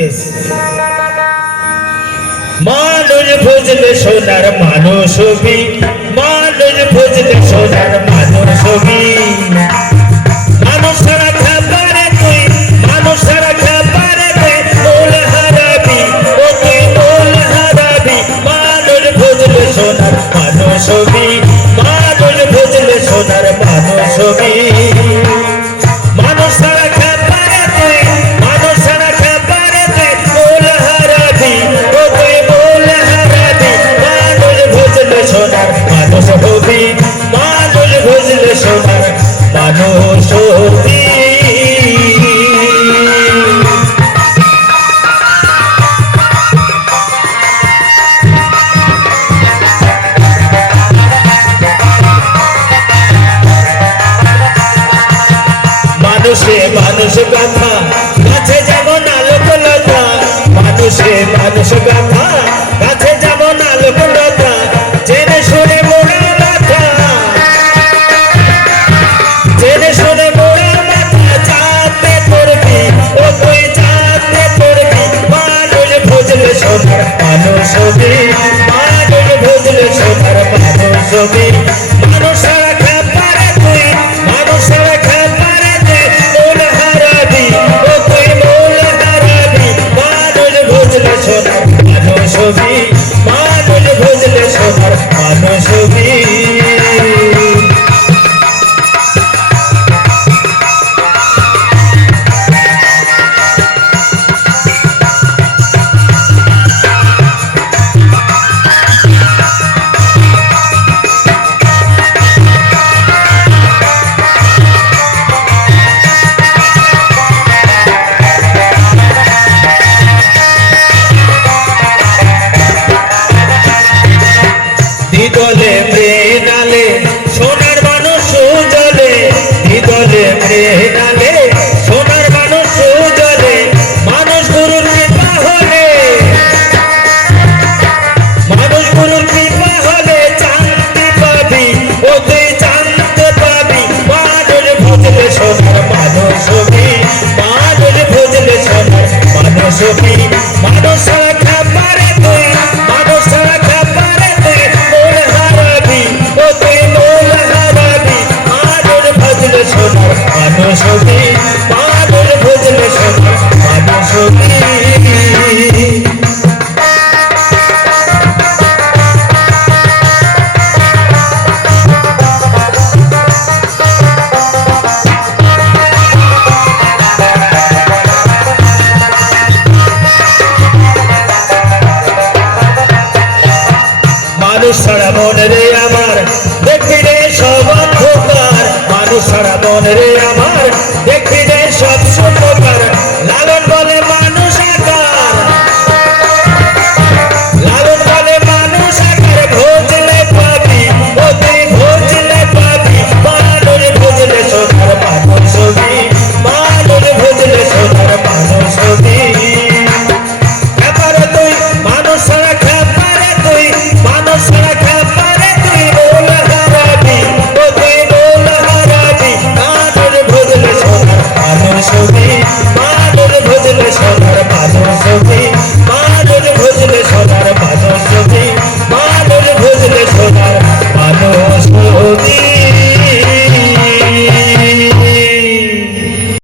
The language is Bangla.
বেশ মানুষ বুঝলে সোনার মানুষ হবি মানুষ বুঝলে সোনার মানুষ হবি মানুষ ছাড়া খাবারে তুই মানুষ ছাড়া খাবারে তুই মূল হারাবি ও তুই মূল হারাবি মানুষ বুঝলে সোনার মানুষ হবি মানুষ বুঝলে সোনার মানুষ হবি মানুষ ছাড়া খাবারে তুই মানুষ ছাড়া খাবারে তুই মূল হারাবি ও তুই মূল হারাবি মানুষ বুঝলে সোনার মানুষ হবি মানুষ বুঝলে সোনার মানুষ হবি মানুষে মানুষ গাথা কাছে যাব না লোকলতা মানুষে মানুষ গাথা কাছে যাব না লোকলতা জেনে শুনে মোড়া মাথা জেনে শুনে মোড়া মাথা চাপে পড়বি ও তুই চাপে পড়বি মানুষ বুঝলে সোনার মানুষ হবি মানুষ বুঝলে সোনার মানুষ হবি মানুষ ছাড়া খাবারে তুই মানুষ ছাড়া খাবারে তুই মূল হারাবি ও তুই মূল হারাবি মানুষ বুঝলে সোনার মানুষ হবি মানুষ বুঝলে সোনার মানুষ হবি দিদলে মৃণালে সোনার মানুষ সুজলে দিদলে মৃণালে সোনার মানুষ সুজলে মানুষ গুরুর কৃপা হলে মানুষ গুরুর কৃপা হলে জানতে পাবি ও তুই জানতে পাবি মানুষ বুঝলে সোনার মানুষ হবি মানুষ বুঝলে সোনার মানুষ হবি মানুষ ছাড়া খাবারে তুই মানুষ ছাড়া খাবারে তুই মূল হারাবি ও তুই মূল হারাবি মানুষ বুঝলে সোনার মানুষ হবি মানুষ বুঝলে সোনার মানুষ হবি মানুষ ছাড়া মনে রে আমার দেখবি রে সব অন্ধকার মানুষ ছাড়া মনে রে আমার